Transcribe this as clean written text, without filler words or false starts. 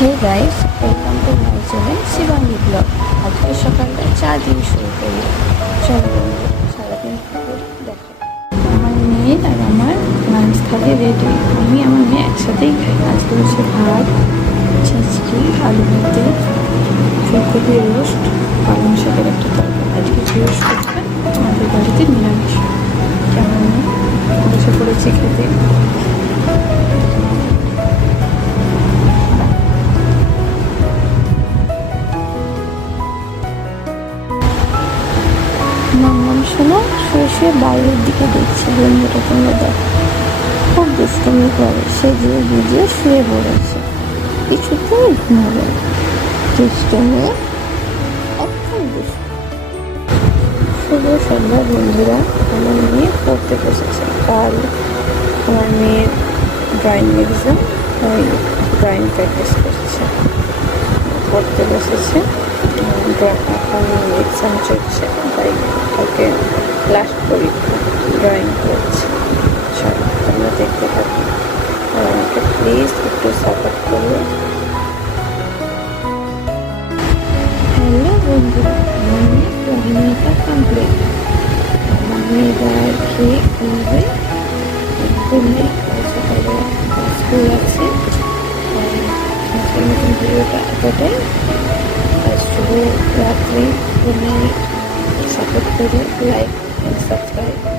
Hey guys, welcome to my channel Shivangi blog. আজকে সকালটা চা দিয়ে শুরু করি। চলো বন্ধুরা, সারাদিন কী করি দেখো। আমার মেয়ে আর আমার লাঞ্চ খাবে রেডি। আমি আমার মেয়ে একসাথেই খাই। আজকে হচ্ছে ভাত, ছিঁচড়ি, আলু ভাতে, ফুলকপি রোস্ট, পালং শাকের একটা তরকারি। আজকে বৃহস্পতিবার, আমাদের বাড়িতে নিরামিষ। কেমন বসে পড়েছি খেতে। মাম্মাম শোনো, শুয়ে শুয়ে বাইরের দিকে দেখছি। বন্ধুটা তোমরা দেখো, খুব দুষ্টুমি করে, সেজে গুজে শুয়ে পড়েছে, কিছুতেই ঘুমাবে না। দুষ্টুমি, একদম দুষ্টু। শুভ সন্ধ্যা বন্ধুরা। আমার মেয়ে পড়তে বসেছে। কাল আমার মেয়ের ড্রয়িং এক্সাম, তাই ড্রয়িং প্র্যাকটিস করছে, পড়তে বসেছে। এখন এক্সাম চলছে, তাই ওকে লাস্ট পরীক্ষা, ড্রয়িং করছে। সব তোমরা দেখতে থাকো আর আমাকে প্লিজ একটু সাপোর্ট করো। হ্যালো বন্ধুরা, আমার মেয়ে পড়াশোনাটা কমপ্লিট। আমার মেয়ে এবার খেয়ে ঘুমবে। ঘুমে সকালে স্কুল আছে। আজকের মতন ভিডিওটা এতটাই। শুভ রাত্রি। সাপোর্ট করে লাইক এন্ড সাবস্ক্রাইব।